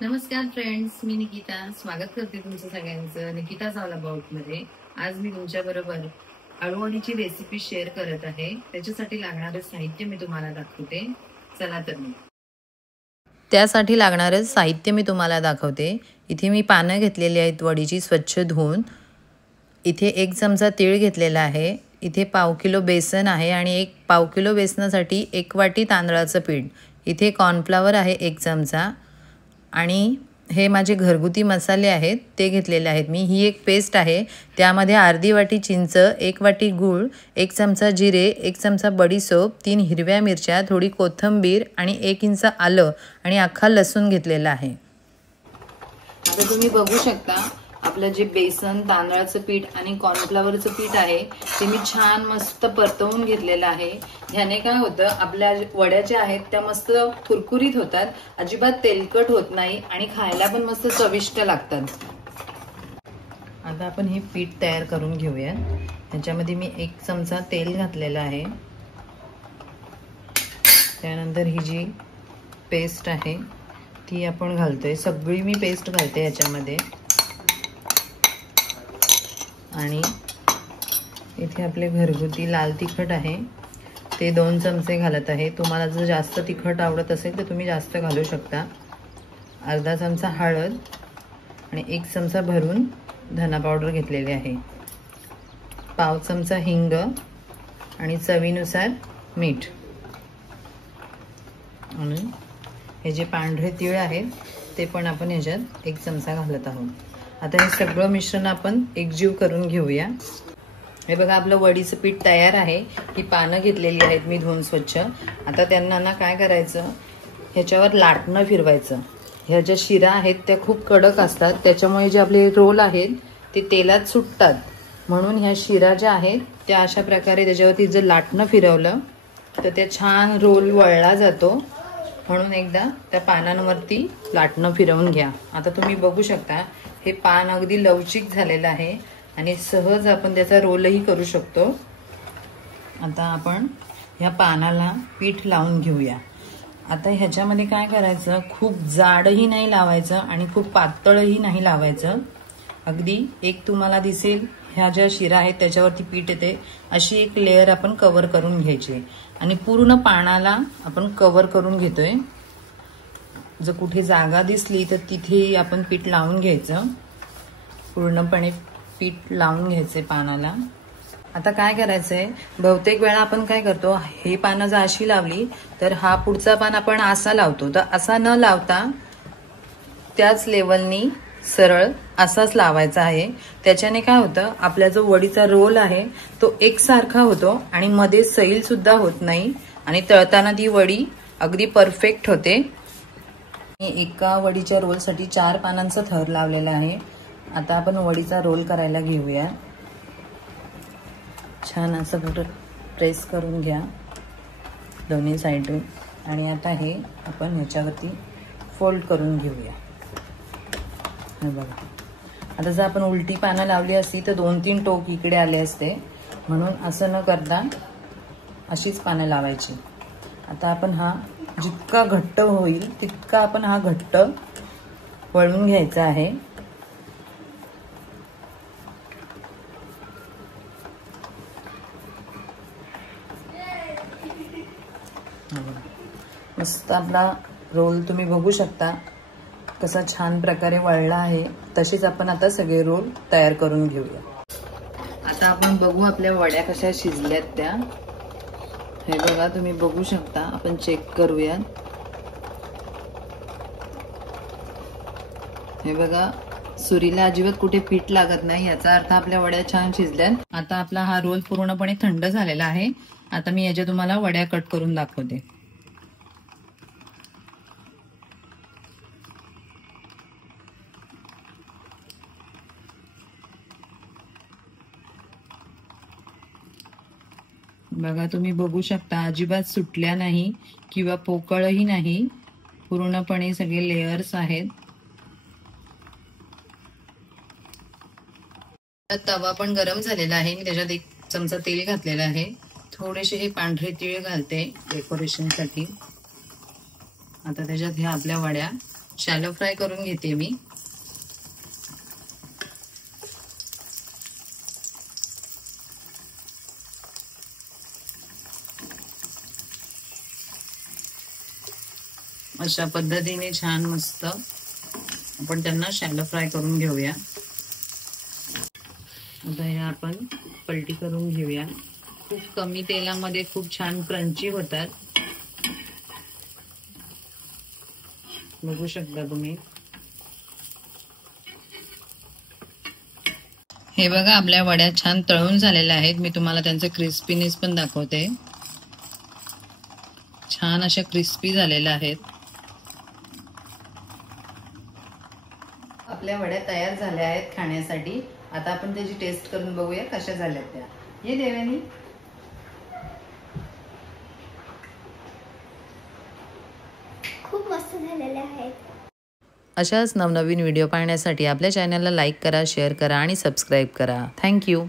नमस्कार फ्रेंड्स, मी निकिता स्वागत करते तुमचं सगळ्यांचं निकिता चावला बाउट मध्ये। आज मी तुमच्या बरोबर अळूवडीची रेसिपी शेअर करत आहे। त्याच्यासाठी लागणारे साहित्य मी तुम्हाला दाखवते। चला तर मग त्यासाठी लागणारे साहित्य मी तुम्हाला दाखवते। इथे मी पानं घेतलेली आहेत वडीची स्वच्छ धुवून। इथे 1 चमचा तीळ घेतलेला आहे। इथे पाव किलो बेसन आहे आणि पाव किलो बेसनासाठी 1 वाटी तांदळाचं पीठ। इथे कॉर्नफ्लॉवर आहे 1 चमचा आणि हे माझे घरगुती मसाले आहेत ते घेतलेले आहेत मी। ही एक पेस्ट आहे, त्यामध्ये अर्धी वाटी चिंच, 1 वाटी गूळ, 1 चमचा जिरे, 1 चमचा बडीशेप, 3 हिरव्या मिरच्या, थोडी कोथिंबीर आणि 1 इंच आलं आणि अख्खा लसूण घेतलेला आहे। आता तुम्ही बघू शकता आपलं जे बेसन, तांदळाचं पीठ आणि कॉर्नफ्लॉवरचं पीठ आहे ते मी छान मस्त परतवून घेतलेलं आहे। ह्याने काय होतं, आपल्या वड्या ज्या आहेत त्या मस्त कुरकुरीत होतात, अजिबात तेलकट होत नाही आणि खायला पण मस्त चविष्ट लागतात। आता आपण हे पीठ तयार करून घेऊया। ह्याच्यामध्ये मी 1 चमचा तेल घातलेलं आहे। त्यानंतर ही जी पेस्ट आहे ती आपण घालतोय, सगळी मी पेस्ट घालते याच्यामध्ये। आणि इथे आपले घरगुती लाल तिखट आहे ते 2 चमचे घालत आहे। तुम्हाला जर जास्त तिखट आवडत असेल तर तुम्ही जास्त घालू शकता। अर्धा चमचा हळद आणि 1 चमचा भरून धना पावडर घेतलेली आहे। पाव चमचा हिंग आणि चवीनुसार मीठ। आणि हे जे पांढरे तीळ आहेत ते पण आपण ह्याच्यात 1 चमचा घालत आहोत। आता हे सगळं मिश्रण आपण एकजीव करून घेऊया। हे बघा आपलं वडीचं पीठ तयार आहे। ही पानं घेतलेली आहेत मी धुवून स्वच्छ। आता त्यांना ना काय करायचं, ह्याच्यावर लाटणं फिरवायचं। ह्या ज्या शिरा आहेत त्या खूप कडक असतात, त्याच्यामुळे जे आपले रोल आहेत ते तेलात सुटतात, म्हणून ह्या शिरा ज्या आहेत त्या अशा प्रकारे त्याच्यावरती जर लाटणं फिरवलं तर ते छान रोल वळला जातो। म्हणून एकदा त्या पानांवरती लाटणं फिरवून घ्या। आता तुम्ही बघू शकता हे पान अगदी लवचिक झालेलं आहे आणि सहज आपण त्याचा रोलही करू शकतो। आता आपण ह्या पानाला पीठ लावून घेऊया। आता ह्याच्यामध्ये काय करायचं, खूप जाडही नाही लावायचं आणि खूप पातळही नाही लावायचं। अगदी एक तुम्हाला दिसेल ह्या ज्या शिरा आहेत त्याच्यावरती पीठ येते अशी एक लेयर आपण कव्हर करून घ्यायची आणि पूर्ण पानाला आपण कव्हर करून घेतोय। जर कुठे जागा दिसली तर तिथे आपण पीठ लावून घ्यायचं, पूर्णपणे पीठ लावून घ्यायचे पानाला। आता काय करायचंय, बहुतेक वेळा आपण काय करतो, हे पानं जर अशी लावली तर हा पुढचा पान आपण असा लावतो, तर असा न लावता त्याच लेवलनी सरळ असाच लावायचा आहे। त्याच्याने काय होतं, आपला जो वडीचा रोल आहे तो एकसारखा होतो आणि मध्ये सैल सुद्धा होत नाही आणि तळताना ती वडी अगदी परफेक्ट होते। एका वडीच्या रोलसाठी 4 पानांचा थर लावलेला आहे। आता आपण वडीचा रोल करायला घेऊया। छान असं प्रेस करून घ्या दोन्ही साइडून आणि आता हे आपण ह्याच्यावरती फोल्ड करून घेऊया। हे बघा, आता जर आपण उलटी पानं लावली असती तर 2-3 टोक इकडे आले असते, म्हणून असं न करता अशीच पानं लावायची। आता आपण हा जितका घट्ट होईल तितका आपण हा घट्ट वळून घ्यायचा आहे। मस्त आपला रोल तुम्ही बघू शकता कसा छान प्रकारे वळला आहे। तसेच आपण आता सगळे रोल तयार करून घेऊया। आता आपण बघू आपल्या वड्या कशा शिजल्यात त्या। हे बघा तुम्ही बघू शकता, आपण चेक करूया। हे बघा सुरीला अजिबात कुठे पीठ लागत नाही, याचा अर्थ आपल्या वड्या छान शिजल्यात। आता आपला हा रोल पूर्णपणे थंड झालेला आहे। आता मी याच्या तुम्हाला वड्या कट करून दाखवते। बघा तुम्ही बघू शकता अजिबात सुटल्या नाही किंवा पोकळही नाही, पूर्णपणे सगळे लेयर्स आहेत। तवा पण गरम झालेला आहे, मी त्याच्यात 1 चमचा तेल घातलेला आहे। थोडेसे हे पांढरे तीळ घालते डेकोरेशनसाठी। आता त्याच्यात ह्या आपल्या वड्या शॅलो फ्राय करून घेते मी. अशा पद्धतीने छान मस्त आपण त्यांना शॅलो फ्राय करून घेऊया. आता हे आपण पलटी करून घेऊया. खूप कमी तेलामध्ये खूप छान क्रंची होतात. बघू शकता तुम्ही. हे बघा आपल्या वड्या छान तळून झालेल्या आहेत. मी तुम्हाला त्यांचे क्रिस्पीनेस पण दाखवते. छान अशा क्रिस्पी झालेल्या आहेत. आपल्या वड्या तयार झाल्या आहेत खाण्यासाठी. आता आपण त्याची टेस्ट करून बघूया कशा झाल्यात त्या. ये देवयानी. खूप मस्त झालेले आहेत. अशाच नवनवीन व्हिडिओ पाहण्यासाठी आपल्या चॅनलला लाईक करा, शेअर करा आणि सबस्क्राईब करा. थँक्यू.